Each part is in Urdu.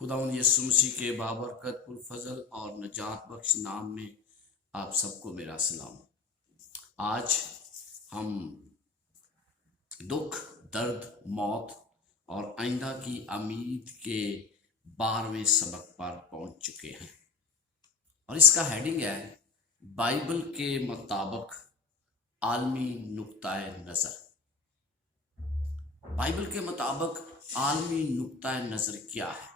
خداوند یسوع مسیح کے بابرکت پرفضل اور نجات بخش نام میں آپ سب کو میرا سلام۔ آج ہم دکھ، درد، موت اور آئندہ کی امید کے 12ویں سبق پر پہنچ چکے ہیں، اور اس کا ہیڈنگ ہے بائبل کے مطابق عالمی نقطۂ نظر۔ بائبل کے مطابق عالمی نقطۂ نظر کیا ہے،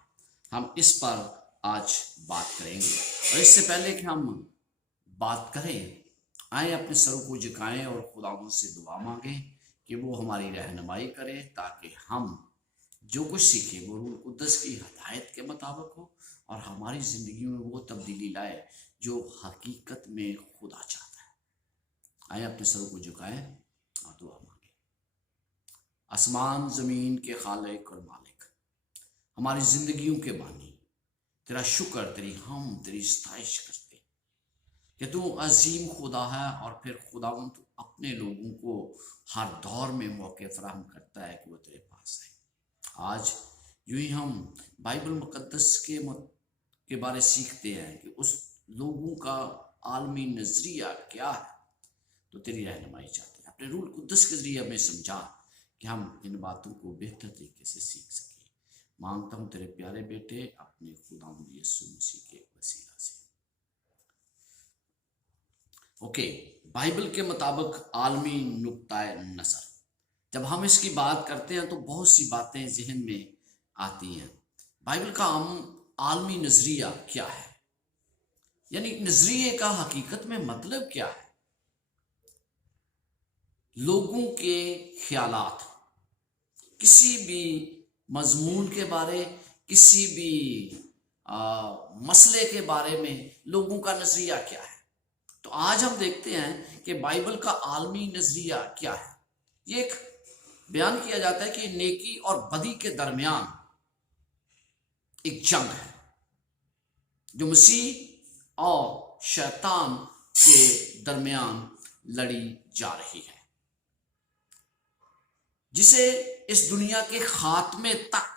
ہم اس پر آج بات کریں گے۔ اور اس سے پہلے کہ ہم بات کریں، آئیں اپنے سروں کو جھکائیں اور خداوند سے دعا مانگیں کہ وہ ہماری رہنمائی کرے، تاکہ ہم جو کچھ سیکھیں وہ روح القدس کی ہدایت کے مطابق ہو اور ہماری زندگی میں وہ تبدیلی لائے جو حقیقت میں خدا چاہتا ہے۔ آئیں اپنے سروں کو جھکائیں اور دعا مانگیں۔ آسمان زمین کے خالق اور مالک، ہماری زندگیوں کے بانی، تیرا شکر، تیری حمد، تیری ستائش کرتے کہ تو عظیم خدا ہے، اور پھر خداوند تو اپنے لوگوں کو ہر دور میں موقع فراہم کرتا ہے کہ وہ تیرے پاس آئے۔ آج یوں ہی ہم بائبل مقدس کے بارے سیکھتے ہیں کہ اس لوگوں کا عالمی نظریہ کیا ہے، تو تیری رہنمائی چاہتے ہیں۔ اپنے روح القدس کے ذریعے ہمیں سمجھا کہ ہم ان باتوں کو بہتر طریقے سے سیکھ سکیں۔ مانگتا ہوں تیرے پیارے بیٹے اپنے خداوند یسوع مسیح کے وسیلہ سے۔ بائبل کے مطابق عالمی نقطۂ نظر، جب ہم اس کی بات کرتے ہیں تو بہت سی باتیں ذہن میں آتی ہیں۔ بائبل کا عالمی نظریہ کیا ہے، یعنی نظریے کا حقیقت میں مطلب کیا ہے؟ لوگوں کے خیالات کسی بھی مضمون کے بارے، کسی بھی مسئلے کے بارے میں لوگوں کا نظریہ کیا ہے۔ تو آج ہم دیکھتے ہیں کہ بائبل کا عالمی نظریہ کیا ہے۔ یہ ایک بیان کیا جاتا ہے کہ نیکی اور بدی کے درمیان ایک جنگ ہے جو مسیح اور شیطان کے درمیان لڑی جا رہی ہے، جسے اس دنیا کے خاتمے تک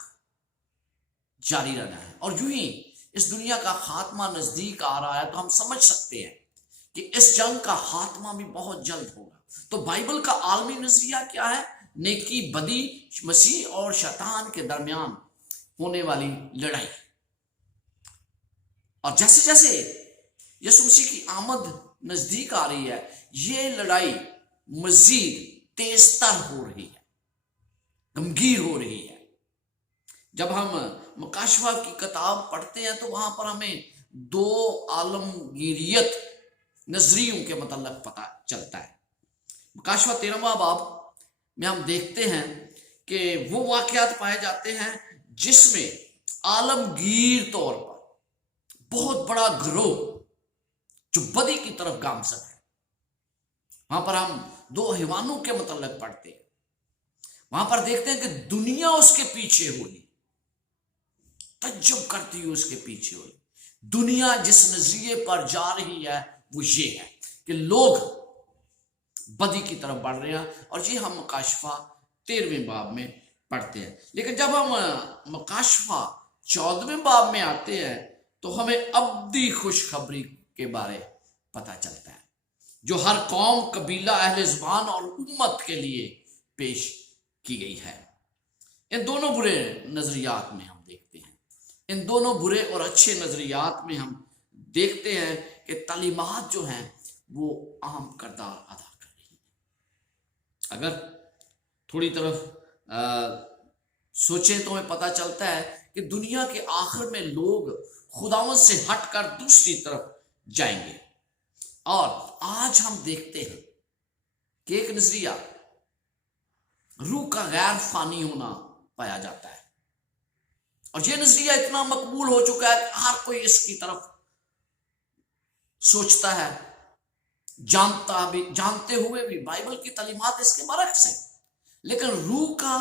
جاری رہنا ہے۔ اور یوں ہی اس دنیا کا خاتمہ نزدیک آ رہا ہے، تو ہم سمجھ سکتے ہیں کہ اس جنگ کا خاتمہ بھی بہت جلد ہوگا۔ تو بائبل کا عالمی نظریہ کیا ہے؟ نیکی بدی، مسیح اور شیطان کے درمیان ہونے والی لڑائی۔ اور جیسے جیسے یسوع مسیح کی آمد نزدیک آ رہی ہے، یہ لڑائی مزید تیز تر ہو رہی ہے، گمگیر ہو رہی ہے۔ جب ہم مکاشفہ کی کتاب پڑھتے ہیں تو وہاں پر ہمیں دو عالمگیریت نظریوں کے متعلق پتہ چلتا ہے۔ مکاشفہ 13واں باب میں ہم دیکھتے ہیں کہ وہ واقعات پائے جاتے ہیں جس میں عالمگیر طور پر بہت بڑا گروہ جو بدی کی طرف گامزن ہے، وہاں پر ہم دو حیوانوں کے متعلق پڑھتے ہیں۔ وہاں پر دیکھتے ہیں کہ دنیا اس کے پیچھے ہوئی، تعجب کرتی ہوئی اس کے پیچھے ہوئی۔ دنیا جس نظریے پر جا رہی ہے وہ یہ ہے کہ لوگ بدی کی طرف بڑھ رہے ہیں، اور یہ ہم مکاشفہ 13ویں باب میں پڑھتے ہیں۔ لیکن جب ہم مکاشفہ 14ویں باب میں آتے ہیں تو ہمیں ابدی خوشخبری کے بارے پتہ چلتا ہے، جو ہر قوم، قبیلہ، اہل زبان اور امت کے لیے پیش کی گئی ہے۔ ان دونوں برے نظریات میں ہم دیکھتے ہیں، ان دونوں برے اور اچھے نظریات میں ہم دیکھتے ہیں کہ تعلیمات جو ہیں وہ اہم کردار ادا کر رہی ہیں۔ اگر تھوڑی طرف سوچیں تو ہمیں پتہ چلتا ہے کہ دنیا کے آخر میں لوگ خداوند سے ہٹ کر دوسری طرف جائیں گے۔ اور آج ہم دیکھتے ہیں کہ ایک نظریہ روح کا غیر فانی ہونا پایا جاتا ہے، اور یہ نظریہ اتنا مقبول ہو چکا ہے کہ ہر کوئی اس کی طرف سوچتا ہے، جانتے ہوئے بھی بائبل کی تعلیمات اس کے برعکس ہیں۔ لیکن روح کا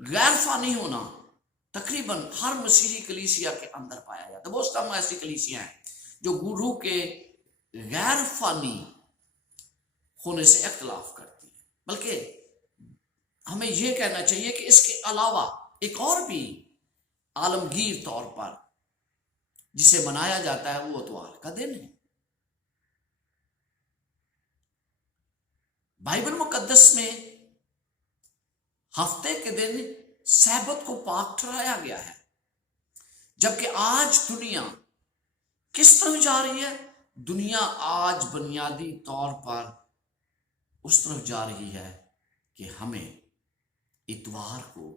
غیر فانی ہونا تقریباً ہر مسیحی کلیسیا کے اندر پایا جاتا ہے۔ بہت کم ایسی کلیسیاں ہیں جو روح کے غیر فانی ہونے سے اختلاف کرتی ہیں، بلکہ ہمیں یہ کہنا چاہیے کہ اس کے علاوہ ایک اور بھی عالمگیر طور پر جسے منایا جاتا ہے وہ اتوار کا دن ہے۔ بائبل مقدس میں ہفتے کے دن سبت کو پاک ٹھہرایا گیا ہے، جبکہ آج دنیا کس طرف جا رہی ہے؟ دنیا آج بنیادی طور پر اس طرف جا رہی ہے کہ ہمیں اتوار کو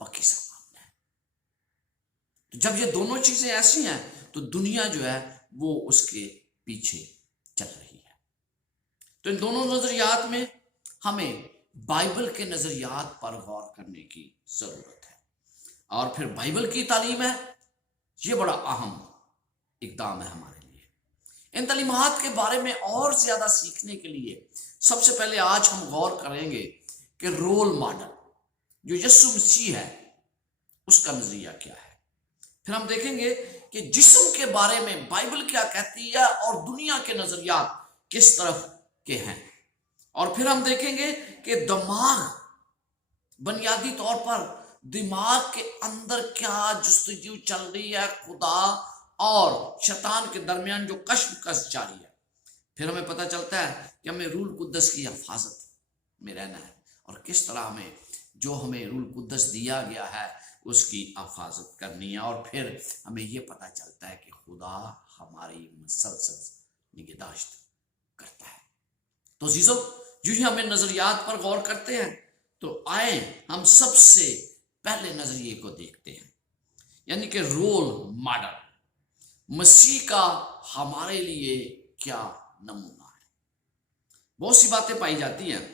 پکی سمجھنا ہے۔ تو جب یہ دونوں چیزیں ایسی ہیں تو دنیا جو ہے وہ اس کے پیچھے چل رہی ہے۔ تو ان دونوں نظریات میں ہمیں بائبل کے نظریات پر غور کرنے کی ضرورت ہے، اور پھر بائبل کی تعلیم ہے، یہ بڑا اہم اقدام ہے ہمارے لیے۔ ان تعلیمات کے بارے میں اور زیادہ سیکھنے کے لیے سب سے پہلے آج ہم غور کریں گے کہ رول ماڈل جو یسوع مسیح ہے اس کا نظریہ کیا ہے۔ پھر ہم دیکھیں گے کہ جسم کے بارے میں بائبل کیا کہتی ہے اور دنیا کے نظریات کس طرف کے ہیں، اور پھر ہم دیکھیں گے کہ دماغ، بنیادی طور پر دماغ کے اندر کیا جستجو چل رہی ہے، خدا اور شیطان کے درمیان جو کشمکش جاری ہے۔ پھر ہمیں پتہ چلتا ہے کہ ہمیں روح القدس کی حفاظت میں رہنا ہے، اور کس طرح ہمیں روح القدس دیا گیا ہے اس کی حفاظت کرنی ہے، اور پھر ہمیں یہ پتہ چلتا ہے کہ خدا ہماری مسلسل نگہداشت کرتا ہے۔ تو عزیزو، جو ہی ہمیں نظریات پر غور کرتے ہیں تو آئیں ہم سب سے پہلے نظریے کو دیکھتے ہیں، یعنی کہ رول ماڈل، مسیح کا ہمارے لیے کیا نمونہ ہے۔ بہت سی باتیں پائی جاتی ہیں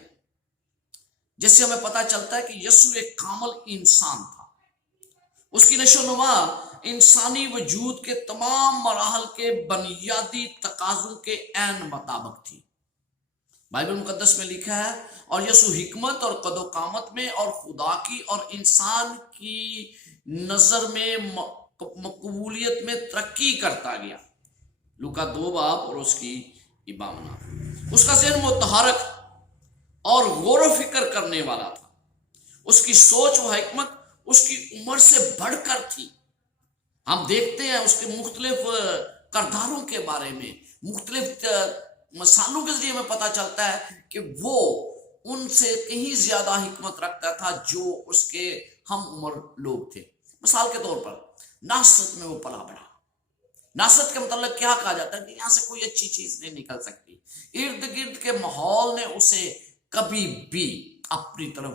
جس سے ہمیں پتہ چلتا ہے کہ یسوع ایک کامل انسان تھا۔ اس کی نشو و نما انسانی وجود کے تمام مراحل کے بنیادی تقاضوں کے عین مطابق تھی۔ بائبل مقدس میں لکھا ہے، اور یسوع حکمت اور قد و قامت میں اور خدا کی اور انسان کی نظر میں مقبولیت میں ترقی کرتا گیا۔ لوکا 2 باب اور اس کی 52۔ اس کا ذہن متحرک اور غور و فکر کرنے والا تھا۔ اس کی سوچ و حکمت اس کی عمر سے بڑھ کر تھی۔ ہم دیکھتے ہیں اس کے مختلف کرداروں کے بارے میں، مختلف مثالوں کے ذریعے میں پتہ چلتا ہے کہ وہ ان سے کہیں زیادہ حکمت رکھتا تھا جو اس کے ہم عمر لوگ تھے۔ مثال کے طور پر ناصرت میں وہ پلا بڑھا۔ ناصرت کے متعلق کیا کہا جاتا ہے کہ یہاں سے کوئی اچھی چیز نہیں نکل سکتی۔ ارد گرد کے ماحول نے اسے کبھی بھی اپنی طرف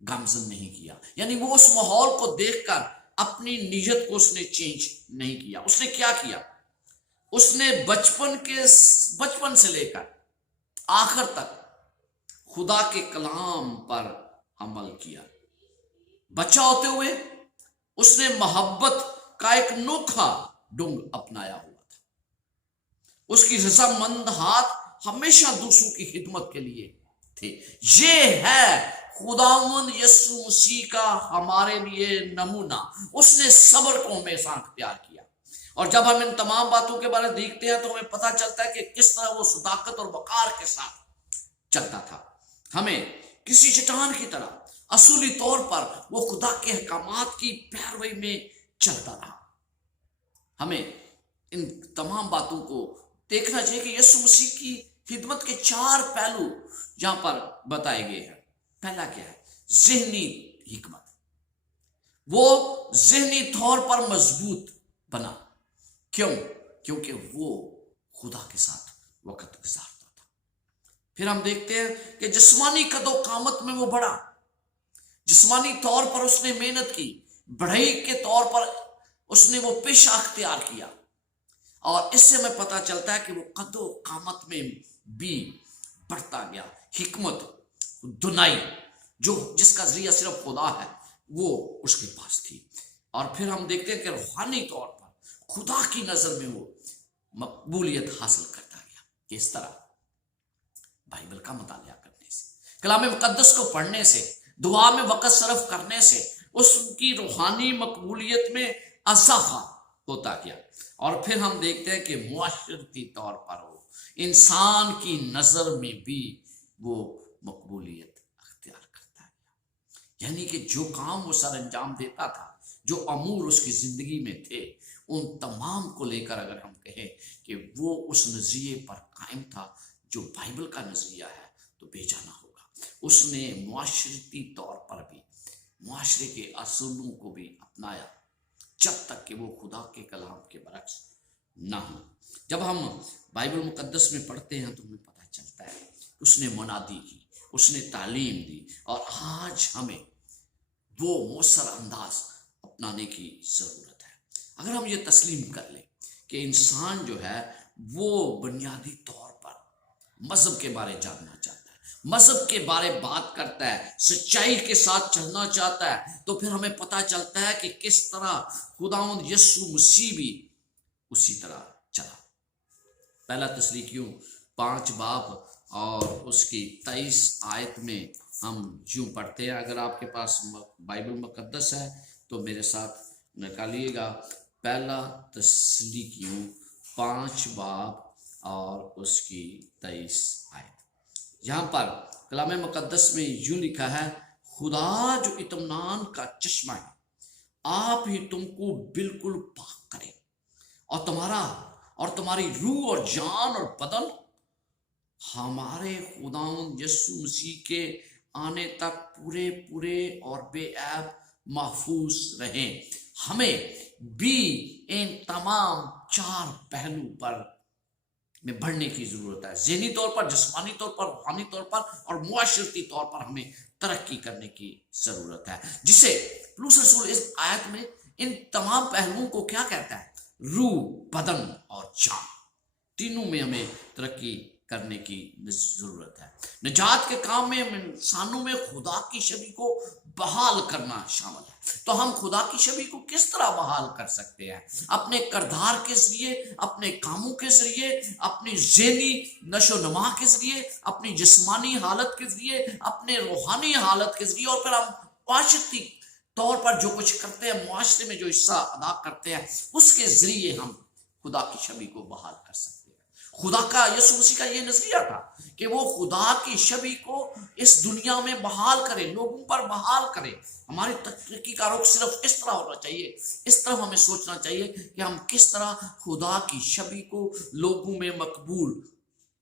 گامزن نہیں کیا، یعنی وہ اس ماحول کو دیکھ کر اپنی نیت کو اس نے چینج نہیں کیا۔ اس نے کیا کیا؟ اس نے بچپن سے لے کر آخر تک خدا کے کلام پر عمل کیا۔ بچہ ہوتے ہوئے اس نے محبت کا ایک نوکھا ڈھنگ اپنایا ہوا تھا۔ اس کی رضامند ہاتھ ہمیشہ دوسروں کی خدمت کے لیے تھے۔ یہ ہے خداوند یسوع مسیح کا ہمارے لیے نمونہ۔ اس نے صبر کو ہمیشہ اختیار کیا، اور جب ہم ان تمام باتوں کے بارے میں دیکھتے ہیں تو ہمیں پتہ چلتا ہے کہ کس طرح وہ صداقت اور وقار کے ساتھ چلتا تھا۔ ہمیں کسی چٹان کی طرح اصولی طور پر وہ خدا کے احکامات کی پیروی میں چلتا رہا۔ ہمیں ان تمام باتوں کو دیکھنا چاہیے کہ یسوع مسیح کی خدمت کے 4 پہلو یہاں پر بتائے گئے ہیں۔ پہلا کیا ہے؟ ذہنی حکمت۔ وہ ذہنی طور پر مضبوط بنا۔ کیوں؟ کیونکہ وہ خدا کے ساتھ وقت گزارتا تھا۔ پھر ہم دیکھتے ہیں کہ جسمانی قد و قامت میں وہ بڑھا۔ جسمانی طور پر اس نے محنت کی، بڑھائی کے طور پر اس نے وہ پیشہ اختیار کیا، اور اس سے ہمیں پتہ چلتا ہے کہ وہ قد و قامت میں بھی بڑھتا گیا۔ حکمت، دنائی، جس کا ذریعہ صرف خدا ہے، وہ اس کے پاس تھی۔ اور پھر ہم دیکھتے ہیں کہ روحانی طور پر خدا کی نظر میں وہ مقبولیت حاصل کرتا گیا۔ کس طرح؟ بائبل کا مطالعہ کرنے سے، کلام مقدس کو پڑھنے سے، دعا میں وقت صرف کرنے سے اس کی روحانی مقبولیت میں اضافہ ہوتا گیا۔ اور پھر ہم دیکھتے ہیں کہ معاشرتی طور پر وہ انسان کی نظر میں بھی وہ مقبولیت اختیار کرتا ہے، یعنی کہ جو کام وہ سر انجام دیتا تھا، جو امور اس کی زندگی میں تھے، ان تمام کو لے کر اگر ہم کہیں کہ وہ اس نظریے پر قائم تھا جو بائبل کا نظریہ ہے، تو بے جانا ہوگا۔ اس نے معاشرتی طور پر بھی معاشرے کے اصولوں کو بھی اپنایا، جب تک کہ وہ خدا کے کلام کے برعکس نہ ہو۔ جب ہم بائبل مقدس میں پڑھتے ہیں تو ہمیں پتہ چلتا ہے اس نے منادی کی، اس نے تعلیم دی، اور آج ہمیں وہ مؤثر انداز اپنانے کی ضرورت ہے۔ اگر ہم یہ تسلیم کر لیں کہ انسان جو ہے وہ بنیادی طور پر مذہب کے بارے جاننا چاہتا ہے، مذہب کے بارے بات کرتا ہے، سچائی کے ساتھ چلنا چاہتا ہے، تو پھر ہمیں پتہ چلتا ہے کہ کس طرح خداوند یسوع مسیح بھی اسی طرح چلا۔ پہلا تسلیکیوں 5 باب اور اس کی 23 آیت میں ہم یوں پڑھتے ہیں۔ اگر آپ کے پاس بائبل مقدس ہے تو میرے ساتھ نکالیے گا، پہلا تسلیکیوں 5 باب اور اس کی 23 آیت۔ یہاں پر کلام مقدس میں یوں لکھا ہے، خدا جو اطمینان کا چشمہ ہے، آپ ہی تم کو بالکل پاک کرے، اور تمہاری روح اور جان اور بدن ہمارے خداوند یسوع مسیح کے آنے تک پورے اور بے عیب محفوظ رہیں۔ ہمیں بھی ان تمام 4 پہلو پر میں بڑھنے کی ضرورت ہے، ذہنی طور پر، جسمانی طور پر، روحانی طور پر اور معاشرتی طور پر ہمیں ترقی کرنے کی ضرورت ہے، جسے پولس رسول اس آیت میں ان تمام پہلوؤں کو کیا کہتا ہے؟ روح، بدن اور جان، تینوں میں ہمیں ترقی کرنے کی ضرورت ہے۔ نجات کے کام میں انسانوں میں خدا کی شبیہ کو بحال کرنا شامل ہے۔ تو ہم خدا کی شبیہ کو کس طرح بحال کر سکتے ہیں؟ اپنے کردار کے ذریعے، اپنے کاموں کے ذریعے، اپنی ذہنی نشو و نما کے ذریعے، اپنی جسمانی حالت کے ذریعے، اپنے روحانی حالت کے ذریعے، اور پھر ہم معاشرتی طور پر جو کچھ کرتے ہیں، معاشرے میں جو حصہ ادا کرتے ہیں، اس کے ذریعے ہم خدا کی شبیہ کو بحال کر سکتے ہیں۔ خدا کا، یسوع مسیح کا یہ نظریہ تھا کہ وہ خدا کی شبیہ کو اس دنیا میں بحال کرے، لوگوں پر بحال کرے۔ ہماری ترقی کا رخ صرف اس طرح ہونا چاہیے، اس طرح ہمیں سوچنا چاہیے کہ ہم کس طرح خدا کی شبیہ کو لوگوں میں مقبول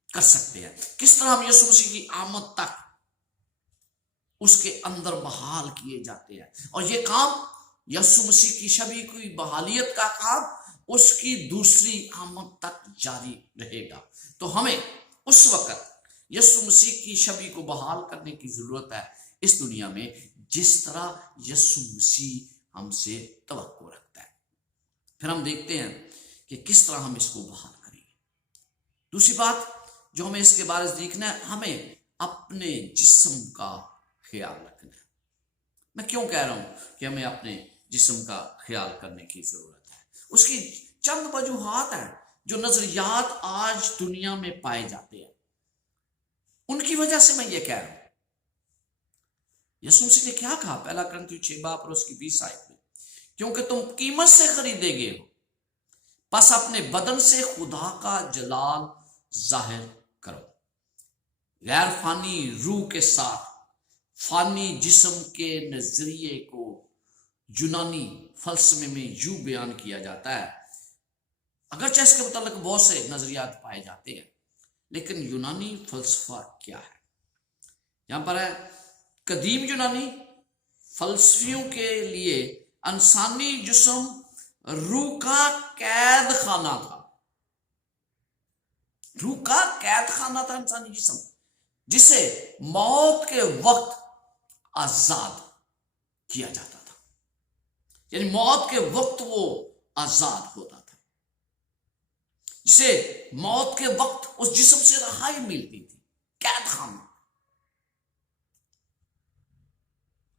کر سکتے ہیں، کس طرح ہم یسوع مسیح کی آمد تک اس کے اندر بحال کیے جاتے ہیں۔ اور یہ کام، یسوع مسیح کی شبیہ کی بحالیت کا کام، اس کی دوسری آمد تک جاری رہے گا۔ تو ہمیں اس وقت یسوع مسیح کی شبیہ کو بحال کرنے کی ضرورت ہے اس دنیا میں، جس طرح یسوع مسیح ہم سے توقع رکھتا ہے۔ پھر ہم دیکھتے ہیں کہ کس طرح ہم اس کو بحال کریں گے۔ دوسری بات جو ہمیں اس کے بارے میں دیکھنا ہے، ہمیں اپنے جسم کا خیال رکھنا ہے۔ میں کیوں کہہ رہا ہوں کہ ہمیں اپنے جسم کا خیال کرنے کی ضرورت ہے؟ اس کی چند وجوہات ہیں جو نظریات آج دنیا میں پائے جاتے ہیں، ان کی وجہ سے میں یہ کہہ رہا ہوں۔ یسوع مسیح نے کیا کہا؟ پہلا کرنتھیوں 6 باب اور اس کی 20 آیت میں، کیونکہ تم قیمت سے خریدے گئے ہو، پس اپنے بدن سے خدا کا جلال ظاہر کرو۔ غیر فانی روح کے ساتھ فانی جسم کے نظریے کو یونانی فلسفے میں یوں بیان کیا جاتا ہے، اگرچہ اس کے متعلق بہت سے نظریات پائے جاتے ہیں، لیکن یونانی فلسفہ کیا ہے؟ یہاں پر ہے، قدیم یونانی فلسفیوں کے لیے انسانی جسم روح کا قید خانہ تھا۔ روح کا قید خانہ تھا انسانی جسم، جسے موت کے وقت آزاد کیا جاتا تھا، یعنی موت کے وقت وہ آزاد ہوتا تھا، جسے موت کے وقت اس جسم سے رہائی ملتی تھی، قید خانہ۔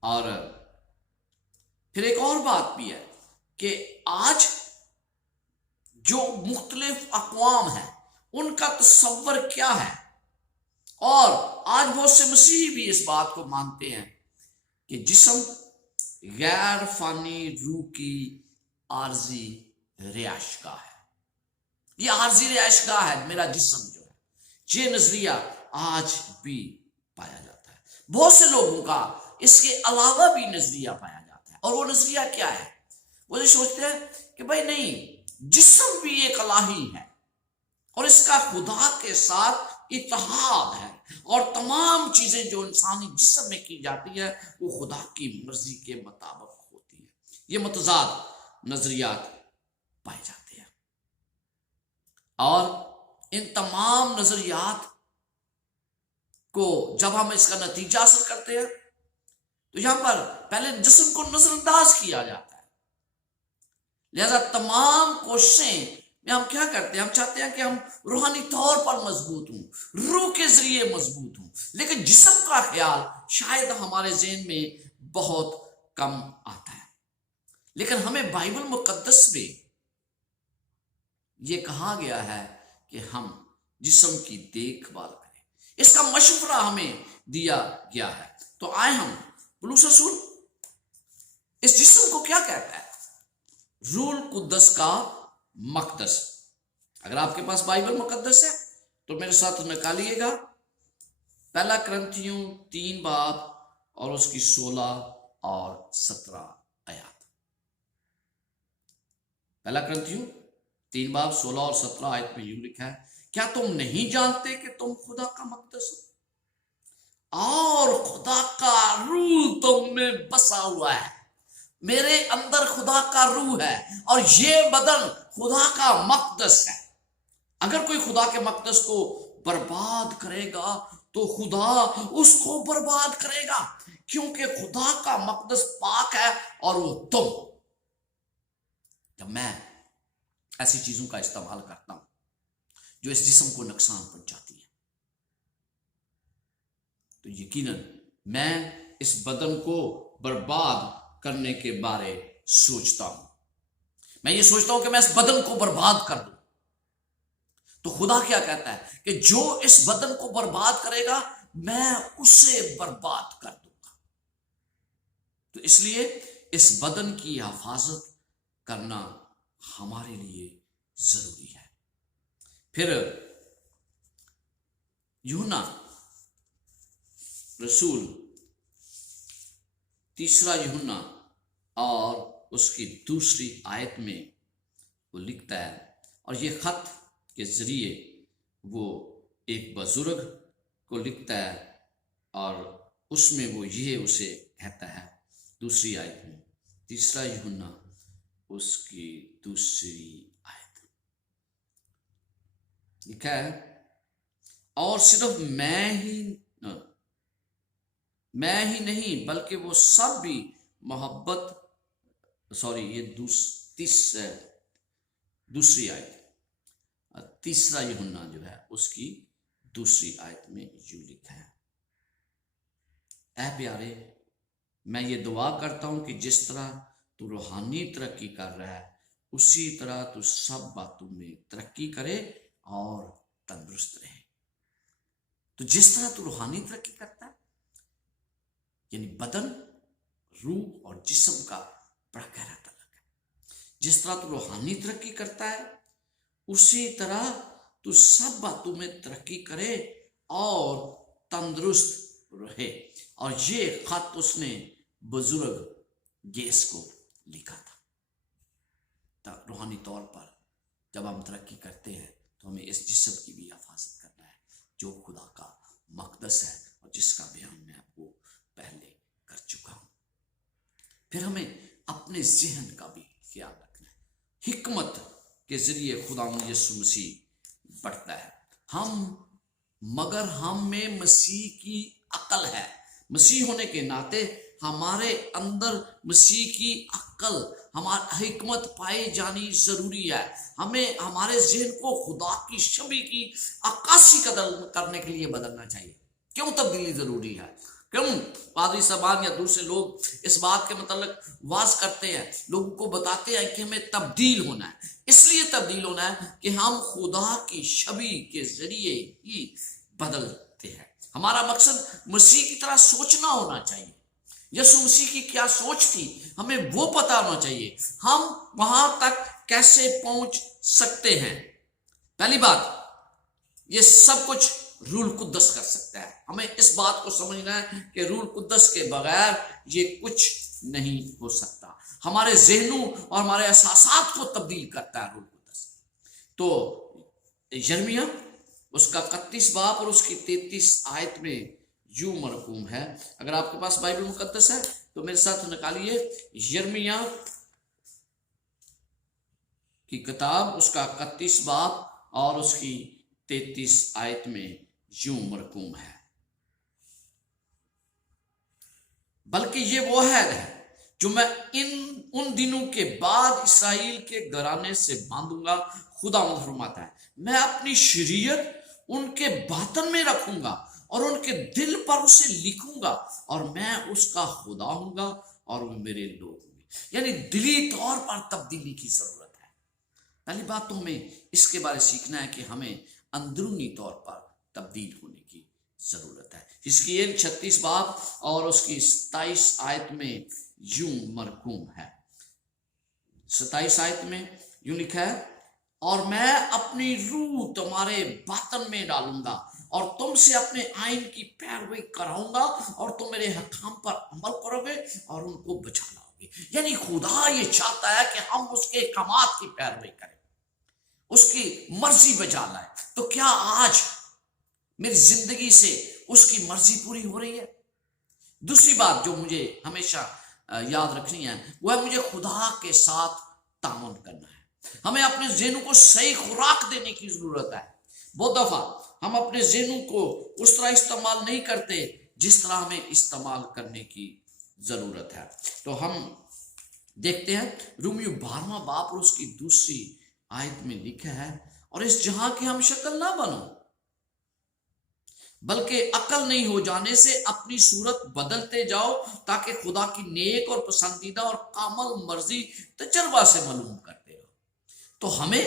اور پھر ایک اور بات بھی ہے کہ آج جو مختلف اقوام ہیں ان کا تصور کیا ہے، اور آج بہت سے مسیحی بھی اس بات کو مانتے ہیں کہ جسم غیر فانی روح کی عارضی رہائش گاہ ہے۔ یہ عارضی رہائش گاہ ہے میرا جسم جو ہے۔ یہ نظریہ آج بھی پایا جاتا ہے۔ بہت سے لوگوں کا اس کے علاوہ بھی نظریہ پایا جاتا ہے، اور وہ نظریہ کیا ہے؟ وہ یہ سوچتے ہیں کہ بھائی نہیں، جسم بھی ایک الہی ہے اور اس کا خدا کے ساتھ اتحاد ہے، اور تمام چیزیں جو انسانی جسم میں کی جاتی ہے وہ خدا کی مرضی کے مطابق ہوتی ہے۔ یہ متضاد نظریات پائے جاتے ہیں، اور ان تمام نظریات کو جب ہم اس کا نتیجہ حاصل کرتے ہیں تو یہاں پر پہلے جسم کو نظر انداز کیا جاتا ہے۔ لہذا تمام کوششیں میں ہم کیا کرتے ہیں، ہم چاہتے ہیں کہ ہم روحانی طور پر مضبوط ہوں، روح کے ذریعے مضبوط ہوں، لیکن جسم کا خیال شاید ہمارے ذہن میں بہت کم آتا ہے۔ لیکن ہمیں بائبل مقدس میں یہ کہا گیا ہے کہ ہم جسم کی دیکھ بھال کریں، اس کا مشورہ ہمیں دیا گیا ہے۔ تو آئے ہم پولس رسول اس جسم کو کیا کہتا ہے؟ روح القدس کا مقدس۔ اگر آپ کے پاس بائبل مقدس ہے تو میرے ساتھ نکالیے گا پہلا کرنتھیوں 3 باب اور اس کی 16 اور 17 آیات۔ پہلا کرنتھیوں 3 باب 16 اور 17 آیت میں یوں لکھا ہے، کیا تم نہیں جانتے کہ تم خدا کا مقدس ہو اور خدا کا روح تم میں بسا ہوا ہے؟ میرے اندر خدا کا روح ہے اور یہ بدن خدا کا مقدس ہے۔ اگر کوئی خدا کے مقدس کو برباد کرے گا تو خدا اس کو برباد کرے گا، کیونکہ خدا کا مقدس پاک ہے اور وہ تم۔ جب میں ایسی چیزوں کا استعمال کرتا ہوں جو اس جسم کو نقصان پہنچاتی ہیں تو یقیناً میں اس بدن کو برباد کرنے کے بارے سوچتا ہوں۔ میں یہ سوچتا ہوں کہ میں اس بدن کو برباد کر دوں۔ تو خدا کیا کہتا ہے کہ جو اس بدن کو برباد کرے گا میں اسے برباد کر دوں گا۔ تو اس لیے اس بدن کی حفاظت کرنا ہمارے لیے ضروری ہے۔ پھر یوحنا رسول 3 یوحنا اور اس کی 2 آیت میں وہ لکھتا ہے، اور یہ خط کے ذریعے وہ ایک بزرگ کو لکھتا ہے، اور اس میں وہ یہ اسے کہتا ہے 2 آیت میں، 3 یوحنا اس کی 2 آیت لکھا ہے، اور صرف میں ہی نہیں بلکہ وہ سب بھی محبت یہ 2 آیت 3 یوحنا جو ہے اس کی 2 آیت میں یوں لکھا ہے، اے پیارے، میں یہ دعا کرتا ہوں کہ جس طرح تو روحانی ترقی کر رہا ہے اسی طرح تو سب باتوں میں ترقی کرے اور تندرست رہے۔ تو جس طرح تو روحانی ترقی کرتا ہے، یعنی بدن، روح اور جسم کا بڑا گہرا تعلق ہے۔ جس طرح تو روحانی ترقی کرتا ہے اسی طرح تو سب باتوں میں ترقی کرے اور تندرست رہے۔ اور یہ خط اس نے بزرگ گیس کو لکھا تھا۔ روحانی طور پر جب ہم ترقی کرتے ہیں تو ہمیں اس جسم کی بھی حفاظت کرنا ہے جو خدا کا مقدس ہے، اور جس کا بیان میں آپ کو پہلے کر چکا ہوں۔ پھر ہمیں اپنے ذہن کا بھی خیال رکھنا ہے۔ حکمت کے ذریعے خداوند یسوع مسیح بڑھتا ہے، مگر ہم میں مسیح کی عقل ہے۔ مسیح ہونے کے ناطے ہمارے اندر مسیح کی عقل، ہماری حکمت پائی جانی ضروری ہے۔ ہمیں ہمارے ذہن کو خدا کی شبیہ کی عکاسی کرنے کے لیے بدلنا چاہیے۔ کیوں تبدیلی ضروری ہے؟ کیوں پادری صاحبان یا دوسرے لوگ اس بات کے متعلق واعظ کرتے ہیں، لوگوں کو بتاتے ہیں کہ ہمیں تبدیل ہونا ہے؟ اس لیے تبدیل ہونا ہے کہ ہم خدا کی شبیہ کے ذریعے ہی بدلتے ہیں۔ ہمارا مقصد مسیح کی طرح سوچنا ہونا چاہیے۔ یسوع مسیح کی کیا سوچ تھی ہمیں وہ پتا ہونا چاہیے۔ ہم وہاں تک کیسے پہنچ سکتے ہیں؟ پہلی بات، یہ سب کچھ روح القدس کر سکتا ہے۔ ہمیں اس بات کو سمجھنا ہے کہ روح القدس کے بغیر یہ کچھ نہیں ہو سکتا۔ ہمارے ذہنوں اور ہمارے احساسات کو تبدیل کرتا ہے روح القدس۔ تو یرمیہ اس کا 31 باب اور اس کی 33 آیت میں یوں مرقوم ہے۔ اگر آپ کے پاس بائبل مقدس ہے تو میرے ساتھ نکالیے یرمیہ کی کتاب، اس کا 31 باب اور اس کی 33 آیت میں یوں مرقوم ہے، بلکہ یہ وہ عہد ہے جو میں ان دنوں کے بعد اسرائیل کے گھرانے سے باندھوں گا، خدا فرماتا ہے، میں اپنی شریعت ان کے باطن میں رکھوں گا اور ان کے دل پر اسے لکھوں گا، اور میں اس کا خدا ہوں گا اور وہ میرے لوگ ہوں گے۔ یعنی دلی طور پر تبدیلی کی ضرورت ہے۔ پہلی بات تو ہمیں اس کے بارے سیکھنا ہے کہ ہمیں اندرونی طور پر تبدیل ہونے کی ضرورت ہے۔ حزقیل 36 باب اور اس کی 27 آیت میں یوں مرقوم ہے، 27 آیت میں یوں لکھا ہے، اور میں اپنی روح تمہارے باطن میں ڈالوں گا اور تم سے اپنے آئین کی پیروی کراؤں گا، اور تم میرے حکام پر عمل کرو گے اور ان کو بچا لاؤ گے۔ یعنی خدا یہ چاہتا ہے کہ ہم اس کے احکامات کی پیروی کریں، اس کی مرضی بجا لائیں۔ تو کیا آج میری زندگی سے اس کی مرضی پوری ہو رہی ہے؟ دوسری بات جو مجھے ہمیشہ یاد رکھنی ہے وہ ہے مجھے خدا کے ساتھ تعاون کرنا ہے۔ ہمیں اپنے ذہنوں کو صحیح خوراک دینے کی ضرورت ہے۔ بہت دفعہ ہم اپنے ذہنوں کو اس طرح استعمال نہیں کرتے جس طرح ہمیں استعمال کرنے کی ضرورت ہے۔ تو ہم دیکھتے ہیں رومیو 12واں باب اور اس کی دوسری آیت میں لکھا ہے، اور اس جہاں کی ہم شکل نہ بنو بلکہ عقل نہیں ہو جانے سے اپنی صورت بدلتے جاؤ، تاکہ خدا کی نیک اور پسندیدہ اور کامل مرضی تجربہ سے معلوم کرتے رہو۔ تو ہمیں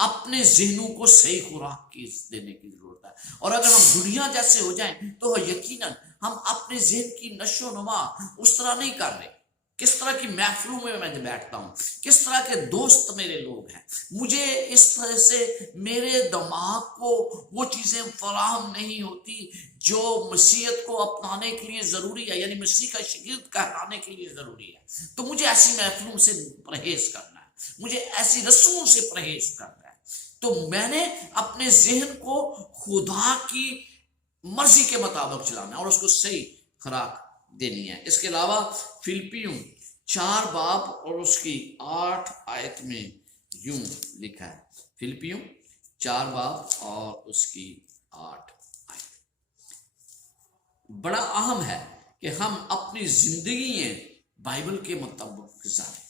اپنے ذہنوں کو صحیح خوراک دینے کی ضرورت ہے، اور اگر ہم دنیا جیسے ہو جائیں تو یقیناً ہم اپنے ذہن کی نشو و نما اس طرح نہیں کر رہے۔ کس طرح کی محفلوں میں بیٹھتا ہوں، کس طرح کے دوست میرے لوگ ہیں، مجھے اس طرح سے میرے دماغ کو وہ چیزیں فراہم نہیں ہوتی جو مسیحیت کو اپنانے کے لیے ضروری ہے، یعنی مسیح کا شاگرد کہلانے کے لیے ضروری ہے۔ تو مجھے ایسی محفلوں سے پرہیز کرنا ہے، مجھے ایسی رسموں سے پرہیز کرنا ہے۔ تو میں نے اپنے ذہن کو خدا کی مرضی کے مطابق چلانا ہے اور اس کو صحیح خوراک دینی ہے۔ اس کے علاوہ فلپیوں 4 باب اور اس کی 8 آیت میں یوں لکھا ہے، فلپیوں 4 باب اور اس کی 8 آیت۔ بڑا اہم ہے کہ ہم اپنی زندگی بائبل کے مطابق گزاریں۔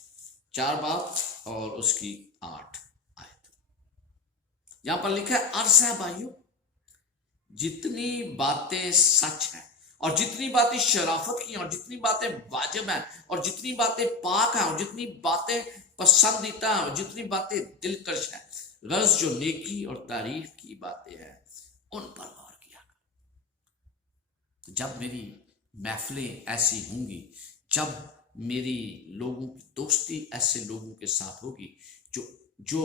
4 باب اور اس کی 8 آیت، یہاں پر لکھا ہے، عرض ہے بھائیو، جتنی باتیں سچ ہیں اور جتنی باتیں شرافت کی ہیں اور جتنی باتیں واجب ہیں اور جتنی باتیں پاک ہیں اور جتنی باتیں پسندیدہ ہیں اور جتنی باتیں دلکش ہیں، غرض جو نیکی اور تعریف کی باتیں ہیں ان پر غور کیا کرو۔ جب میری محفلیں ایسی ہوں گی، جب میری لوگوں کی دوستی ایسے لوگوں کے ساتھ ہوگی جو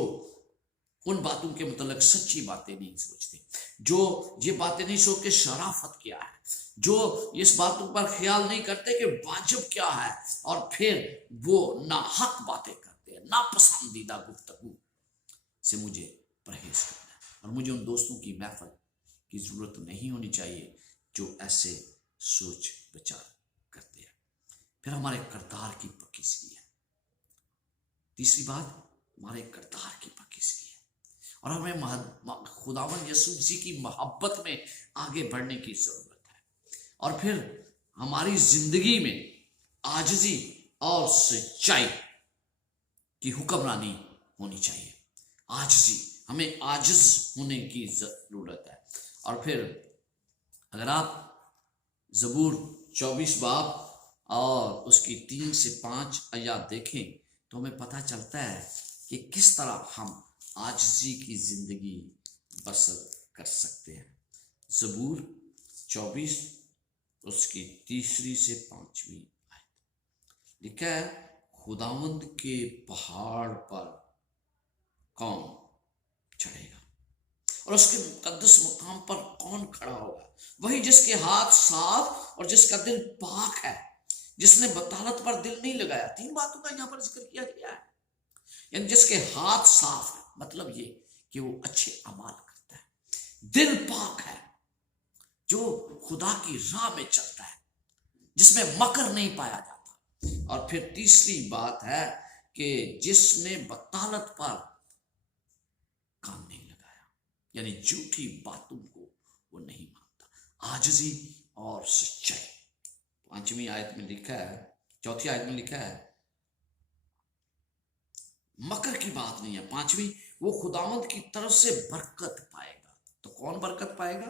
ان باتوں کے متعلق سچی باتیں نہیں سوچتے، جو یہ باتیں نہیں سوچتے شرافت کیا ہے، جو اس باتوں پر خیال نہیں کرتے کہ واجب کیا ہے، اور پھر وہ ناحق باتیں کرتے ہیں، ناپسندیدہ گفتگو سے مجھے پرہیز کرنا ہے۔ اور مجھے ان دوستوں کی محفل کی ضرورت نہیں ہونی چاہیے جو ایسے سوچ بچار کرتے ہیں۔ پھر ہمارے کردار کی پاکیزگی ہے۔ تیسری بات ہمارے کردار کی پاکیزگی ہے، اور ہمیں خداوند یسوع مسیح کی محبت میں آگے بڑھنے کی ضرورت ہے۔ اور پھر ہماری زندگی میں عاجزی اور سچائی کی حکمرانی ہونی چاہیے۔ عاجزی، ہمیں عاجز ہونے کی ضرورت ہے۔ اور پھر اگر آپ زبور 24 باب اور اس کی 3 سے 5 آیات دیکھیں تو ہمیں پتہ چلتا ہے کہ کس طرح ہم عاجزی کی زندگی بسر کر سکتے ہیں۔ زبور 24 اس کی 3 سے 5 آیت لکھا ہے، خداوند کے پہاڑ پر کون چڑھے گا اور اس کے مقدس مقام پر کون کھڑا ہوگا؟ وہی جس کے ہاتھ صاف اور جس کا دل پاک ہے، جس نے بطالت پر دل نہیں لگایا. 3 باتوں کا یہاں پر ذکر کیا گیا ہے. یعنی جس کے ہاتھ صاف ہے، مطلب یہ کہ وہ اچھے اعمال کرتا ہے. دل پاک ہے، جو خدا کی راہ میں چلتا ہے، جس میں مکر نہیں پایا جاتا. اور پھر تیسری بات ہے کہ جس نے بطالت پر کام نہیں لگایا، یعنی جھوٹی باتوں کو وہ نہیں مانتا. عاجزی اور سچائی. 5ویں آیت میں لکھا ہے، 4تھی آیت میں لکھا ہے، مکر کی بات نہیں ہے. 5ویں، وہ خداوند کی طرف سے برکت پائے گا. تو کون برکت پائے گا؟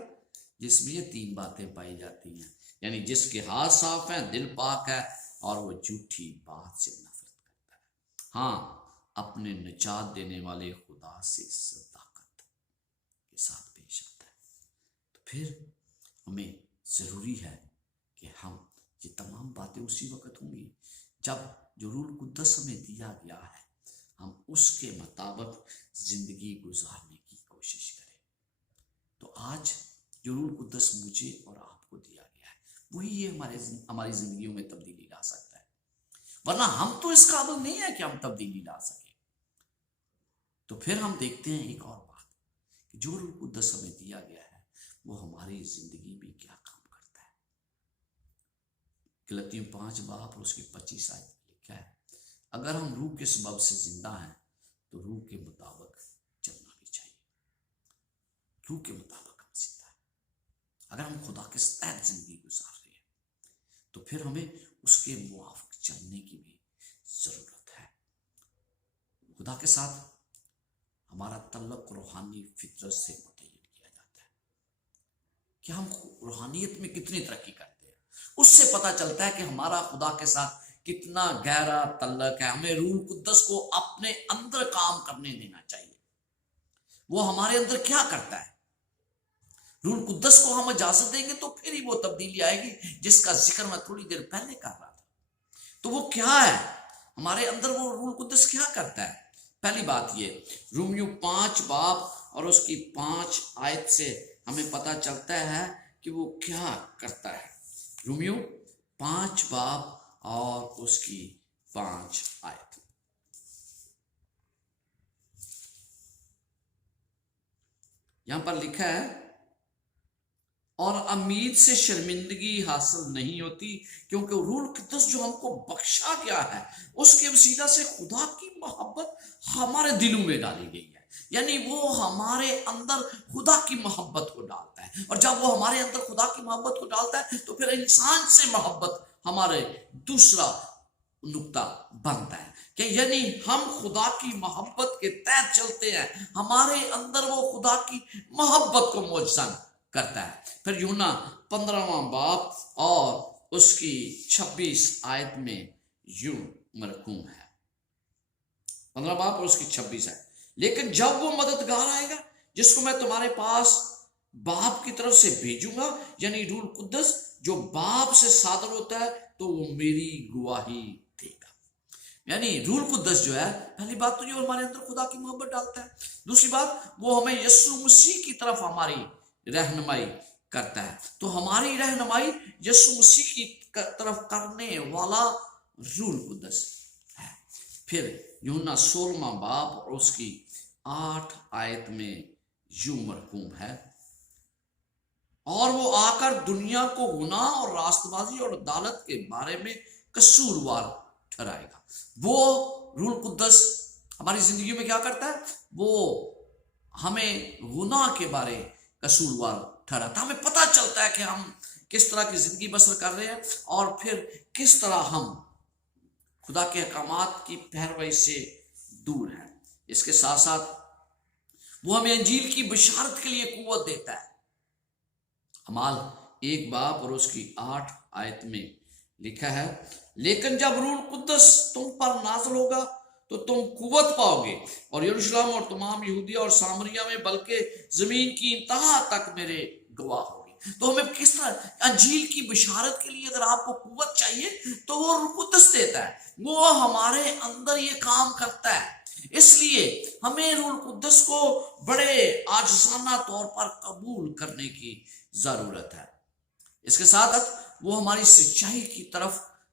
جس میں یہ 3 باتیں پائی جاتی ہیں. یعنی جس کے ہاتھ صاف ہیں، دل پاک ہے، اور وہ جھوٹی بات سے نفرت کرتا ہے. ہاں، اپنے نجات دینے والے خدا سے صداقت کے ساتھ پیش آتا ہے. تو پھر ہمیں ضروری ہے کہ ہم یہ تمام باتیں اسی وقت ہوں گی جب جو روح القدس ہمیں دیا گیا ہے، ہم اس کے مطابق زندگی گزارنے کی کوشش کریں. تو آج جو روح القدس مجھے اور آپ کو دیا گیا ہے، وہی یہ ہماری زندگیوں میں تبدیلی لا سکتا ہے. ورنہ ہم تو اس قابل نہیں ہے کہ ہم تبدیلی لا سکیں. تو پھر ہم دیکھتے ہیں ایک اور بات، کہ جو روح القدس ہمیں دیا گیا ہے وہ ہماری زندگی میں کیا کام کرتا ہے. گلتیوں 5 باب اور اس کی 25 آیت میں لکھا ہے، اگر ہم روح کے سبب سے زندہ ہیں تو روح کے مطابق چلنا بھی چاہیے. روح کے مطابق ہم زندہ ہیں. اگر ہم خدا کے تحت زندگی گزار رہے ہیں تو پھر ہمیں اس کے موافق چلنے کی بھی ضرورت ہے. خدا کے ساتھ ہمارا تعلق روحانی فطرت سے متعین کیا جاتا ہے کہ ہم روحانیت میں کتنی ترقی کرتے ہیں. اس سے پتہ چلتا ہے کہ ہمارا خدا کے ساتھ کتنا گہرا تعلق ہے. ہمیں روح القدس کو اپنے اندر کام کرنے دینا چاہیے. وہ ہمارے اندر کیا کرتا ہے؟ روح القدس کو ہم اجازت دیں گے تو پھر ہی وہ تبدیلی آئے گی جس کا ذکر میں تھوڑی دیر پہلے کر رہا تھا. تو وہ کیا ہے ہمارے اندر؟ وہ روح القدس کیا کرتا ہے؟ پہلی بات یہ، رومیو 5 باب اور اس کی 5 آیت سے ہمیں پتہ چلتا ہے کہ وہ کیا کرتا ہے. رومیو 5 باب اور اس کی 5 آیت. یہاں پر لکھا ہے، اور امید سے شرمندگی حاصل نہیں ہوتی، کیونکہ روح القدس جو ہم کو بخشا گیا ہے اس کے وسیلہ سے خدا کی محبت ہمارے دلوں میں ڈالی گئی ہے. یعنی وہ ہمارے اندر خدا کی محبت کو ڈالتا ہے، اور جب وہ ہمارے اندر خدا کی محبت کو ڈالتا ہے تو پھر انسان سے محبت ہمارے دوسرا نقطہ بنتا ہے کہ یعنی ہم خدا کی محبت کے تحت چلتے ہیں. ہمارے اندر وہ خدا کی محبت کو موجزن کرتا ہے. پھر یوحنا 15واں باب اور اس کی 26 آیت میں یوں مرقوم ہے، 15 باب اور اس کی 26 آیت، لیکن جب وہ مددگار آئے گا جس کو میں تمہارے پاس باپ کی طرف سے بھیجوں گا، یعنی روح القدس جو باپ سے صادر ہوتا ہے، تو وہ میری گواہی دے گا. یعنی روح القدس جو ہے، پہلی بات تو جو ہمارے اندر خدا کی محبت ڈالتا ہے. دوسری بات، وہ ہمیں یسوع مسیح کی طرف ہماری رہنمائی کرتا ہے. تو ہماری رہنمائی یسوع مسیح کی طرف کرنے والا روح القدس ہے. پھر یوحنا 16واں باب اور اس کی 8 آیت میں یوں مرقوم ہے، اور وہ آ کر دنیا کو گناہ اور راست بازی اور عدالت کے بارے میں قصوروار ٹھہرائے گا. وہ روح القدس ہماری زندگی میں کیا کرتا ہے؟ وہ ہمیں گناہ کے بارے قصوروار ٹھہراتا. ہمیں پتہ چلتا ہے کہ ہم کس طرح کی زندگی بسر کر رہے ہیں، اور پھر کس طرح ہم خدا کے احکامات کی پیروی سے دور ہیں. اس کے ساتھ ساتھ وہ ہمیں انجیل کی بشارت کے لیے قوت دیتا ہے. اعمال 1 باب اور اس کی 8 آیت میں لکھا ہے، لیکن جب روح القدس تم پر نازل ہوگا تو تم قوت پاؤ گے، اور یروشلم اور تمام یہودیہ اور سامریہ میں بلکہ زمین کی انتہا تک میرے گواہ ہوگی. تو ہمیں کس طرح انجیل کی بشارت کے لیے اگر آپ کو قوت چاہیے تو وہ روح القدس دیتا ہے. وہ ہمارے اندر یہ کام کرتا ہے. اس لیے ہمیں روح القدس کو بڑے عاجزانہ طور پر قبول کرنے کی ضرورت ہے. اس کے ساتھ وہ ہماری سچائی کی طرف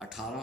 18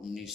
19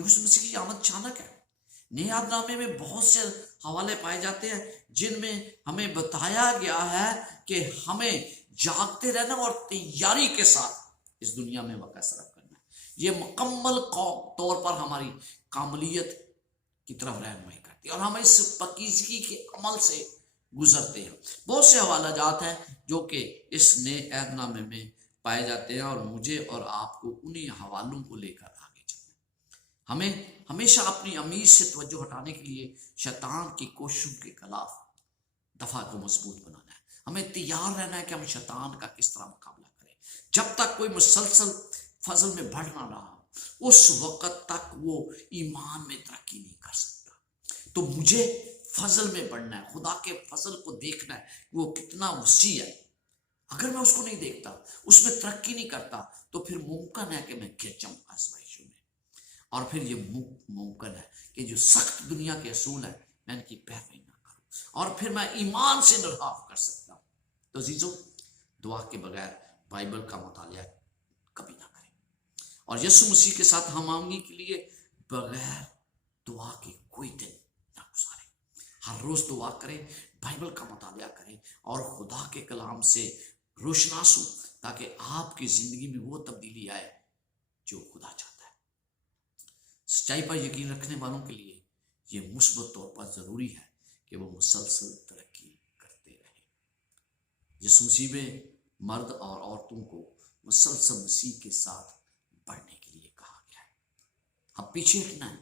یسوع مسیح کی آمد اچانک ہے۔ نئے عہد نامے میں بہت سے حوالے پائے جاتے ہیں جن میں ہمیں بتایا گیا ہے کہ ہمیں جاگتے رہنا اور تیاری کے ساتھ اس دنیا میں وقت صرف کرنا ہے۔ یہ مکمل طور پر ہماری کاملیت کی طرف رہنمائی کرتی ہے اور ہم اس پاکیزگی کے عمل سے گزرتے ہیں۔ بہت سے حوالہ جات ہیں جو کہ اس نئے عہد نامے میں پائے جاتے ہیں اور مجھے اور آپ کو انہی حوالوں کو لے کر آگے چلنا ہے۔ ہمیں ہمیشہ اپنی امید سے توجہ ہٹانے کے لیے شیطان کی کوششوں کے خلاف دفاع کو مضبوط بنانا ہے۔ ہمیں تیار رہنا ہے کہ ہم شیطان کا کس طرح مقابلہ کریں۔ جب تک کوئی مسلسل فضل میں بڑھ نہ رہا اس وقت تک وہ ایمان میں ترقی نہیں کر سکتا۔ تو مجھے فضل میں بڑھنا ہے، خدا کے فضل کو دیکھنا ہے وہ کتنا وسیع ہے۔ اگر میں اس کو نہیں دیکھتا، اس میں ترقی نہیں کرتا، تو پھر ممکن ہے کہ میں گر جاؤں آزمائشوں میں، اور پھر یہ ممکن ہے کہ جو سخت دنیا کے اصول ہیں میں ان کی پیروی نہ کروں، اور پھر میں ایمان سے انحراف کر سکتا ہوں۔ تو عزیزو، دعا کے بغیر بائبل کا مطالعہ کبھی نہ کریں، اور یسوع مسیح کے ساتھ ہم آہنگی کے لیے بغیر دعا کے کوئی دن نہ گزاریں۔ ہر روز دعا کریں، بائبل کا مطالعہ کریں اور خدا کے کلام سے روشناس ہوں، تاکہ آپ کی زندگی میں وہ تبدیلی آئے جو خدا چاہتا ہے۔ سچائی پر یقین رکھنے والوں کے لیے یہ مثبت طور پر ضروری ہے کہ وہ مسلسل ترقی کرتے رہیں۔ یسوع مسیح میں مرد اور عورتوں کو مسلسل مسیح کے ساتھ بڑھنے کے لیے کہا گیا ہے۔ ہم پیچھے ہٹنا ہے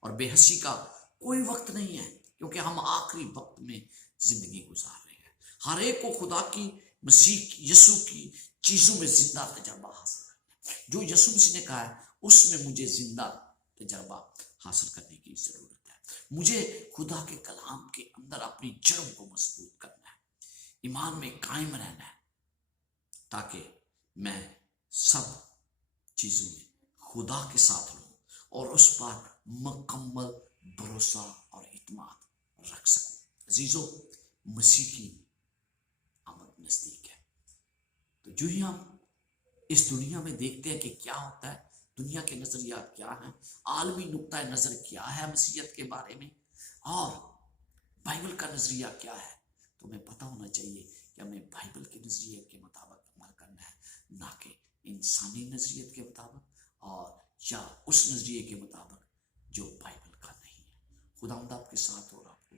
اور بے حسی کا کوئی وقت نہیں ہے، کیونکہ ہم آخری وقت میں زندگی گزار رہے ہیں۔ ہر ایک کو خدا کی مسیح یسوع کی چیزوں میں زندہ تجربہ حاصل کرنا ہے۔ جو یسوع مسیح نے کہا ہے اس میں مجھے زندہ تجربہ حاصل کرنے کی ضرورت ہے۔ مجھے خدا کے کلام کے اندر اپنی جڑوں کو مضبوط کرنا ہے، ایمان میں قائم رہنا ہے، تاکہ میں سب چیزوں میں خدا کے ساتھ رہوں اور اس پر مکمل بھروسہ اور اعتماد رکھ سکوں۔ عزیزو، مسیح کی آمد نزدیک ہے۔ تو جو ہی ہم اس دنیا میں دیکھتے ہیں کہ کیا ہوتا ہے، دنیا کے نظریات کیا ہیں، عالمی نقطہ نظر کیا ہے مسیحیت کے بارے میں، اور بائبل کا نظریہ کیا ہے، تو ہمیں پتہ ہونا چاہیے کہ ہمیں بائبل کے نظریے کے مطابق عمل کرنا ہے، نہ کہ انسانی نظریت کے مطابق اور یا اس نظریے کے مطابق جو بائبل کا نہیں ہے۔ خداوند آپ کے ساتھ اور آپ کو